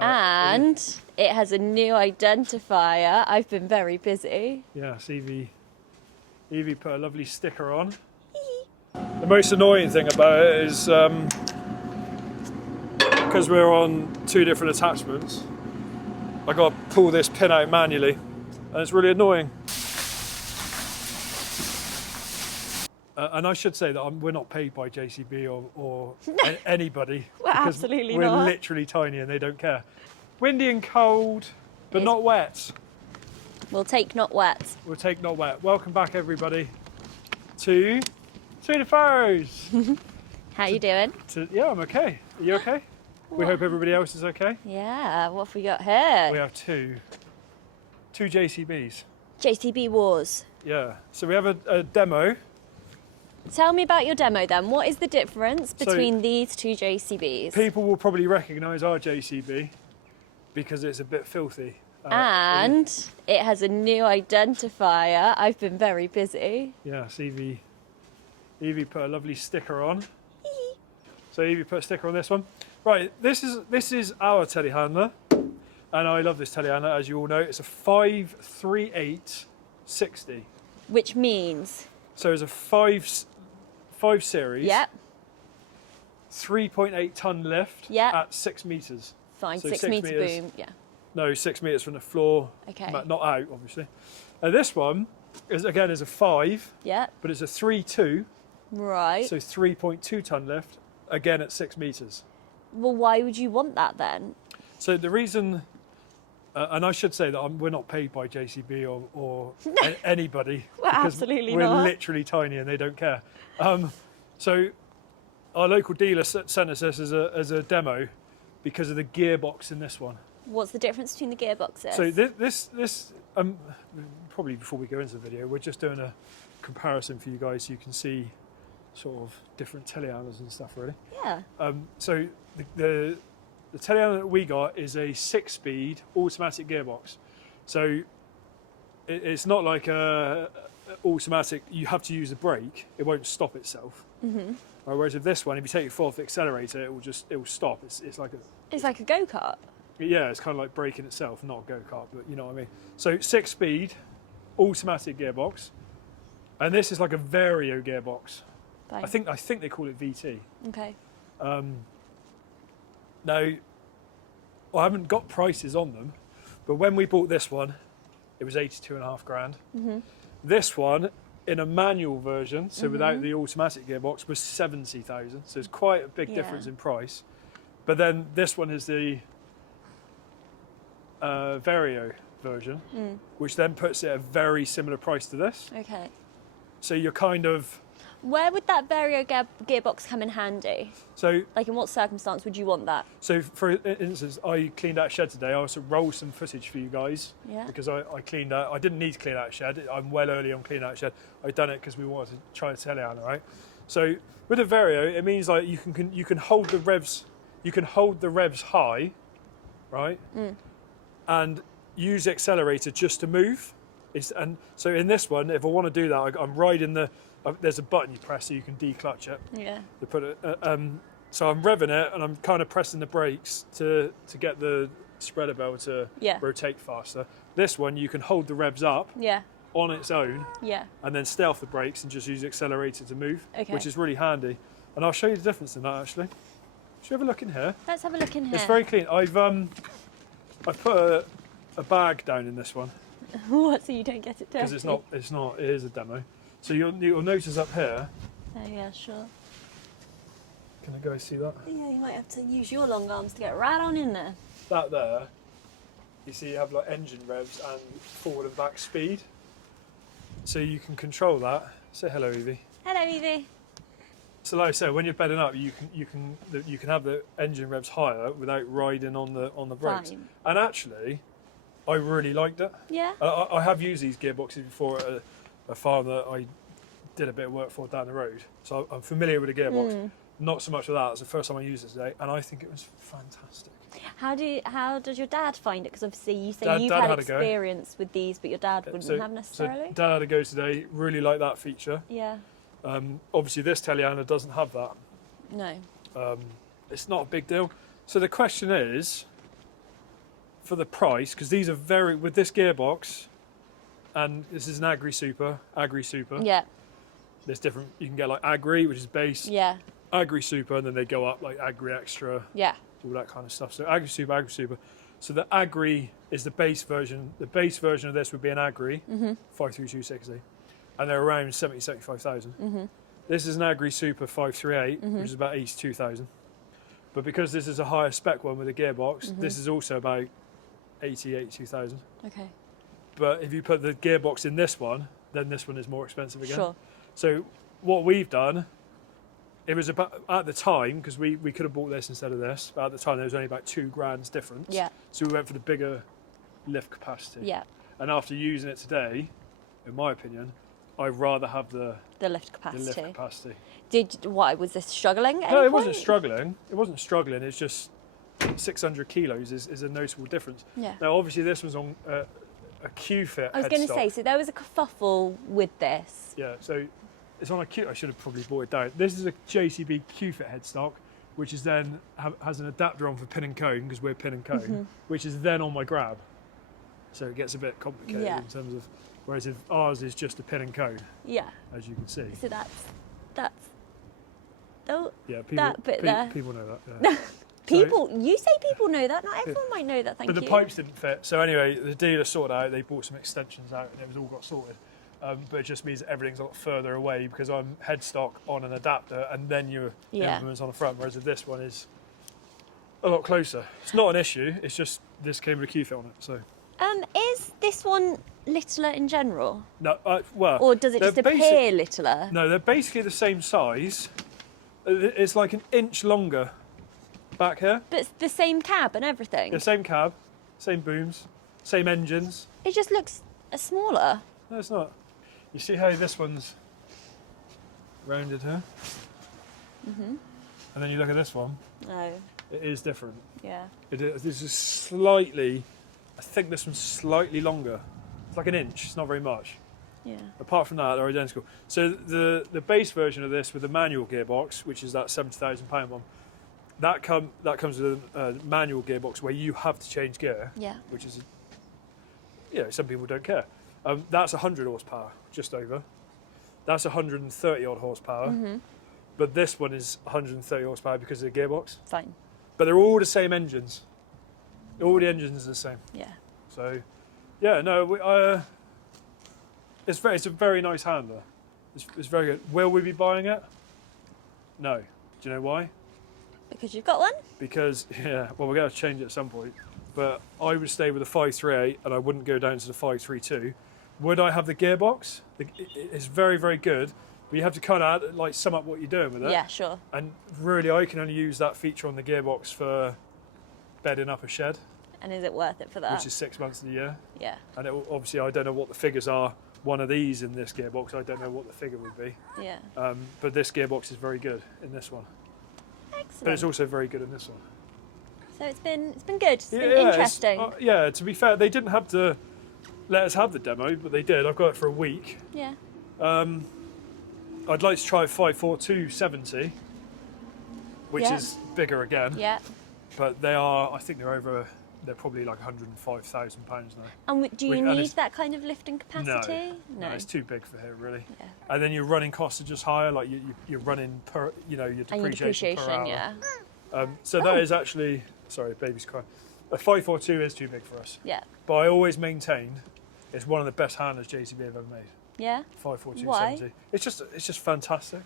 And it has a new identifier. I've been very busy. Yes, Evie put a lovely sticker on. The most annoying thing about it is because we're on two different attachments, I got to pull this pin out manually, and it's really annoying. And I should say that we're not paid by JCB or anybody. We're absolutely we're not. We're literally tiny and they don't care. Windy and cold, but not wet. We'll take not wet. We'll take not wet. Welcome back, everybody, to the Furrows. How you doing? Yeah, I'm okay. Are you okay? We hope everybody else is okay. Yeah, what have we got here? We have two JCBs. JCB Wars. Yeah, so we have a demo. Tell me about your demo then. What is the difference between these two JCBs? People will probably recognise our JCB because it's a bit filthy. And it has a new identifier. I've been very busy. Yes, Evie put a lovely sticker on. So Evie put a sticker on this one. Right, this is our telehandler, and I love this telehandler, as you all know. It's a 538/60. Which means? So it's a 5 series. Yep. 3.8 ton lift. Yep. At 6 meters. Fine, so 6 meter boom. Yeah. No, 6 meters from the floor. Okay. Not out, obviously. This one is a 5. Yep. But it's a 3.2. Right. So 3.2 ton lift, again at 6 meters. Well, why would you want that then? So the reason, and I should say that we're not paid by JCB or anybody. We're absolutely we're not. We're literally tiny and they don't care. So our local dealer sent us this as a demo because of the gearbox in this one. What's the difference between the gearboxes? So this probably before we go into the video, we're just doing a comparison for you guys so you can see sort of different telehandlers and stuff, really. Yeah. So the telehandler that we got is a 6-speed automatic gearbox. So it's not like a automatic. You have to use the brake. It won't stop itself. Mm-hmm. Whereas with this one, if you take your foot off the accelerator, it will stop. It's like a go-kart. Yeah, it's kind of like braking itself, not a go-kart, but you know what I mean. So 6-speed automatic gearbox, and this is like a Vario gearbox. Fine. I think they call it VT. Okay. Now, I haven't got prices on them, but when we bought this one, it was 82.5 grand. Mm-hmm. This one, in a manual version, so without the automatic gearbox, was 70,000. So it's quite a big difference in price. But then this one is the Vario version, which then puts it at a very similar price to this. Okay. So you're kind of... Where would that Vario gearbox come in handy? So, like, in what circumstance would you want that? So, for instance, I cleaned out a shed today. I also rolled some footage for you guys because I cleaned out. I didn't need to clean out a shed. I'm well early on cleaning out a shed. I've done it because we wanted to try and tell it out, right? So, with a Vario, it means like you can hold the revs. You can hold the revs high, right? And use the accelerator just to move. And so in this one, if I want to do that, I'm riding the. There's a button you press so you can declutch it. Yeah. To put it. So I'm revving it and I'm kind of pressing the brakes to get the spreader bell to rotate faster. This one you can hold the revs up. On its own. And then stay off the brakes and just use the accelerator to move. Okay. Which is really handy. And I'll show you the difference in that actually. Should we have a look in here? Let's have a look in here. It's very clean. I've put a bag down in this one. What? So you don't get it dirty? Because it's not. It is a demo. So you'll notice up here. Oh yeah, sure. Can the guys see that? Yeah, you might have to use your long arms to get right on in there. That there, you see you have like engine revs and forward and back speed. So you can control that. Say hello, Evie. Hello, Evie. So like I said, when you're bedding up, you can have the engine revs higher without riding on the brakes. Fine. And actually, I really liked it. Yeah. I have used these gearboxes before at a farm that I did a bit of work for down the road, so I'm familiar with the gearbox. Not so much with that. It's the first time I used it today, and I think it was fantastic. How does your dad find it? Because obviously you say you've had experience with these, but your dad wouldn't have necessarily. So Dad had a go today. Really like that feature. Yeah. Obviously, this telehandler doesn't have that. No. It's not a big deal. So the question is, for the price, because these are with this gearbox, and this is an Agri Super. Yeah. There's different, you can get like Agri, which is base. Yeah. Agri Super, and then they go up like Agri Extra. Yeah. All that kind of stuff. So Agri Super. So the Agri is the base version. The base version of this would be an Agri, 53260. And they're around 75,000. This is an Agri Super 538, which is about 82,000. But because this is a higher spec one with a gearbox, this is also about 82,000. Okay. But if you put the gearbox in this one, then this one is more expensive again. Sure. So what we've done, it was about, at the time, because we could have bought this instead of this, but at the time there was only about £2,000 difference. Yeah. So we went for the bigger lift capacity. Yeah. And after using it today, in my opinion, I'd rather have the lift capacity. The lift capacity. Why was this struggling? At No, any it wasn't point? struggling. It wasn't struggling. It's just 600 kilos is a noticeable difference. Yeah. Now, obviously, this was on a Q-fit. I was going to say, so there was a kerfuffle with this. Yeah. So it's on a Q. I should have probably brought it down. This is a JCB Q-fit headstock, which is then has an adapter on for pin and cone, because we're pin and cone, which is then on my grab. So it gets a bit complicated in terms of. Whereas if ours is just a pin and cone, as you can see. So that's oh, yeah, people, that bit there. People know that. Yeah. People, you say people know that. Not everyone might know that. Thank you. But the pipes didn't fit. So anyway, the dealer sorted out. They bought some extensions out, and it was all got sorted. But it just means that everything's a lot further away because I'm headstock on an adapter, and then your implements on the front. Whereas if this one is a lot closer, it's not an issue. It's just this came with a Q-fit on it. So. Is this one littler in general? No, well. Or does it just appear littler? No, they're basically the same size. It's like an inch longer back here. But it's the same cab and everything? The same cab, same booms, same engines. It just looks smaller. No, it's not. You see how this one's rounded here? And then you look at this one. No. It is different. Yeah. This is slightly, I think this one's slightly longer. It's like an inch, it's not very much. Yeah. Apart from that, they're identical. So the base version of this with the manual gearbox, which is that £70,000 one, that comes with a manual gearbox where you have to change gear. Yeah. Which is, some people don't care. That's 100 horsepower, just over. That's 130 odd horsepower. But this one is 130 horsepower because of the gearbox. Fine. But they're all the same engines. All the engines are the same. Yeah. So, yeah, no, it's a very nice handler. It's very good. Will we be buying it? No. Do you know why? Because you've got one? Because, we're going to change it at some point. But I would stay with the 538 and I wouldn't go down to the 532. Would I have the gearbox? It's very, very good. But you have to kind of sum up what you're doing with it. Yeah, sure. And really, I can only use that feature on the gearbox for bedding up a shed. And is it worth it for that? Which is 6 months of the year. Yeah. And obviously, I don't know what the figures are. One of these in this gearbox, I don't know what the figure would be. Yeah. But this gearbox is very good in this one. Excellent. But it's also very good in this one. So it's been good. It's been interesting. To be fair, they didn't have to let us have the demo, but they did. I've got it for a week. Yeah. I'd like to try 54270, which is bigger again. Yeah. But I think they're probably like £105,000 now. And do you need that kind of lifting capacity? No, it's too big for here, really. Yeah. And then your running costs are just higher, like you're running per, your depreciation per hour. Yeah. So that is actually, sorry, baby's crying. A 542 is too big for us. Yeah. But I always maintain it's one of the best handlers JCB have ever made. Yeah. 54270. It's just fantastic.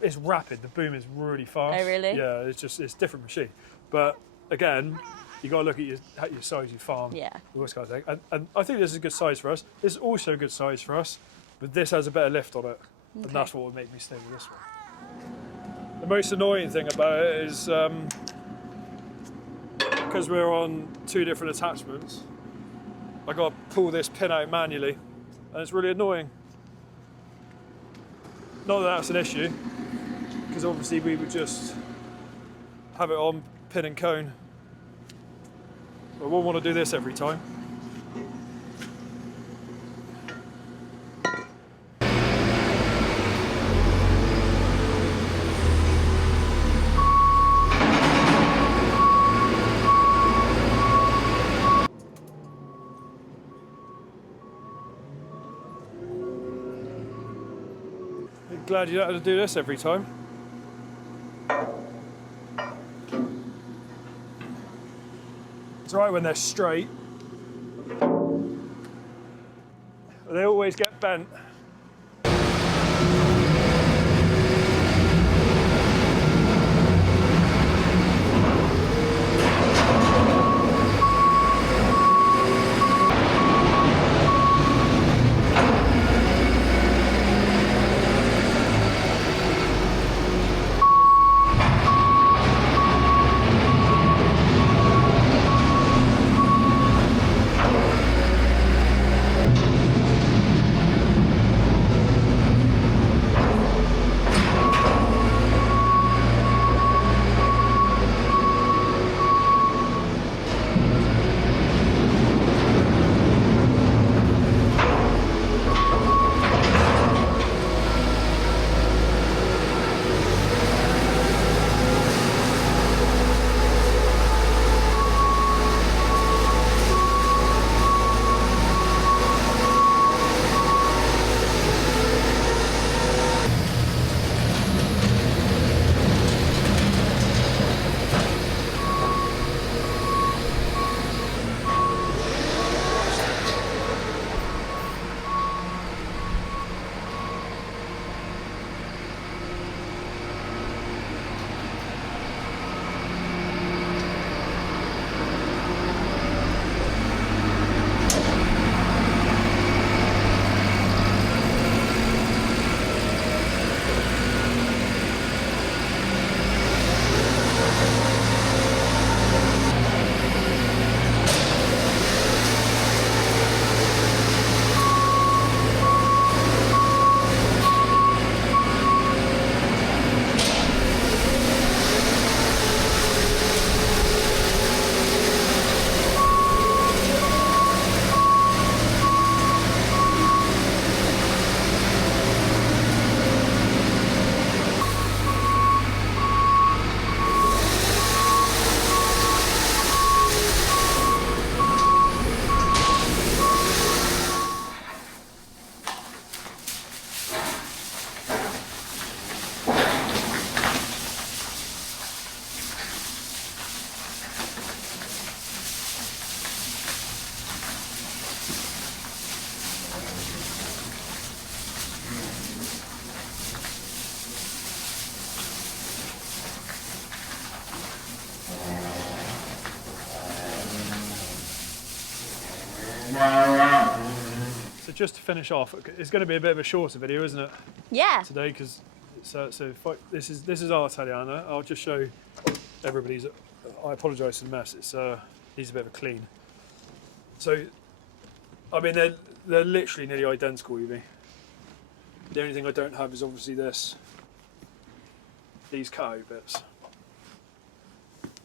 It's rapid. The boom is really fast. Oh, really? Yeah. It's a different machine. But again, you got to look at your size of your farm. Yeah. All this kind of thing. And I think this is a good size for us. This is also a good size for us, but this has a better lift on it, and that's what would make me stay with this one. The most annoying thing about it is because we're on two different attachments, I got to pull this pin out manually, and it's really annoying. Not that that's an issue, because obviously we would just have it on pin and cone. But I won't want to do this every time. glad you don't have to do this every time. It's alright when they're straight. They always get bent. So just to finish off, it's going to be a bit of a shorter video, isn't it? Yeah. Today, because this is our Italiana. I'll just show everybody's. I apologise for the mess. It's needs a bit of a clean. So, I mean, they're literally nearly identical, Evie. The only thing I don't have is obviously these cut-out bits.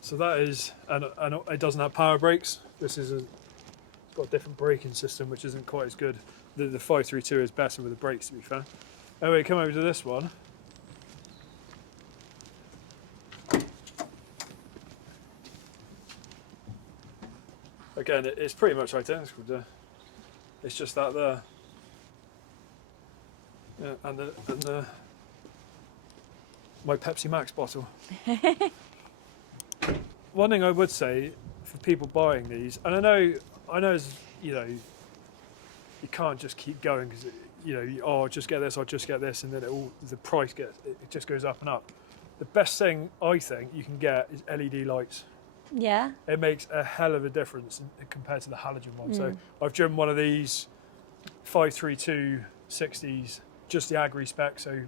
So that is, and it doesn't have power brakes. This is it's got a different braking system, which isn't quite as good. The 532 is better with the brakes, to be fair. Anyway, come over to this one. Again, it's pretty much identical. It's just that there. Yeah, and the my Pepsi Max bottle. One thing I would say for people buying these, and I know, you know, you can't just keep going because I'll just get this, and then the price just goes up and up. The best thing I think you can get is LED lights. Yeah. It makes a hell of a difference compared to the halogen one. So I've driven one of these 532 60s, just the agri spec, so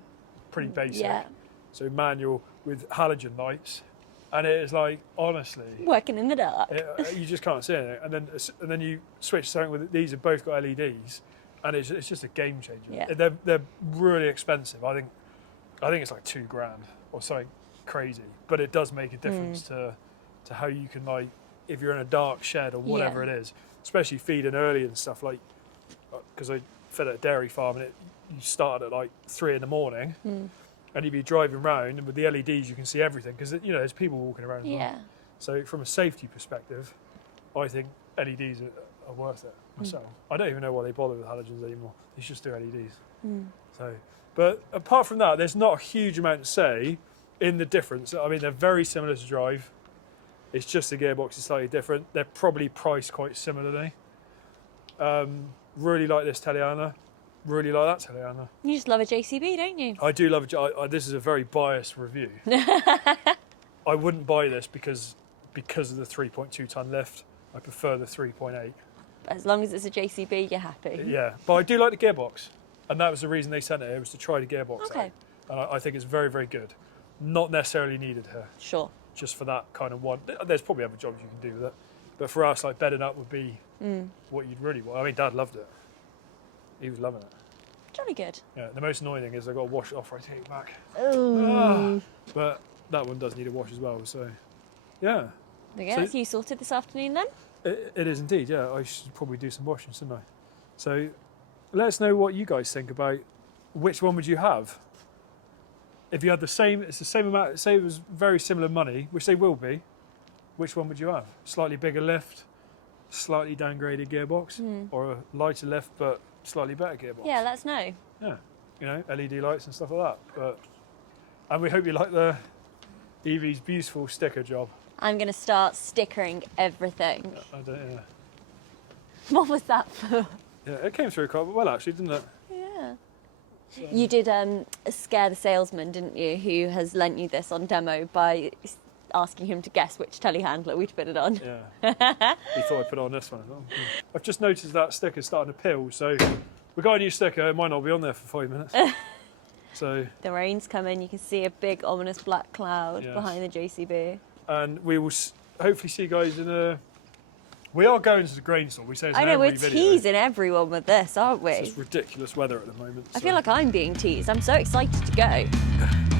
pretty basic. Yeah. So manual with halogen lights, and it is like, honestly, working in the dark. You just can't see it. And then you switch something with it. These have both got LEDs, and it's just a game changer. Yeah. They're really expensive. I think it's like $2,000 or something crazy, but it does make a difference to how you can, like, if you're in a dark shed or whatever it is, especially feeding early and stuff, like, because I fed at a dairy farm, and you started at like 3 in the morning, and you'd be driving around, and with the LEDs you can see everything, because there's people walking around as well. So from a safety perspective, I think LEDs are worth it myself. I don't even know why they bother with halogens anymore. They should just do LEDs. So, but apart from that, there's not a huge amount to say in the difference. I mean, they're very similar to drive. It's just the gearbox is slightly different. They're probably priced quite similarly. Really like this Teleana. Really like that Teleana. You just love a JCB, don't you? I do love this is a very biased review. I wouldn't buy this because of the 3.2 ton lift. I prefer the 3.8. As long as it's a JCB, you're happy. Yeah, but I do like the gearbox, and that was the reason they sent it. It was to try the gearbox Okay. out. And I think it's very, very good. Not necessarily needed here. Sure. Just for that kind of one. There's probably other jobs you can do with it, but for us, like bedding up would be what you'd really want. I mean, Dad loved it. He was loving it. Jolly good. Yeah. The most annoying thing is I've got to wash it off or I take it back. Oh. But that one does need a wash as well. So, yeah. There you go. So you sorted this afternoon then? It is indeed. Yeah. I should probably do some washing, shouldn't I? So, let us know what you guys think about which one would you have. If you had it's the same amount, say it was very similar money, which they will be, which one would you have? Slightly bigger lift, slightly downgraded gearbox, or a lighter lift but slightly better gearbox? Yeah, let us know. Yeah, you know, LED lights and stuff like that. And we hope you like the Evie's beautiful sticker job. I'm going to start stickering everything. I don't, yeah. What was that for? Yeah, it came through quite well actually, didn't it? Yeah. So. You did scare the salesman, didn't you, who has lent you this on demo by asking him to guess which telehandler we'd put it on. Yeah. He thought I'd put it on this one as well. I've just noticed that sticker's starting to peel, so we got a new sticker. It might not be on there for 5 minutes. So the rain's coming. You can see a big ominous black cloud behind the JCB. And we will hopefully see you guys in a... We are going to the grain store. We say it's I know, we're teasing everyone with this, aren't we? It's just ridiculous weather at the moment. I feel like I'm being teased. I'm so excited to go.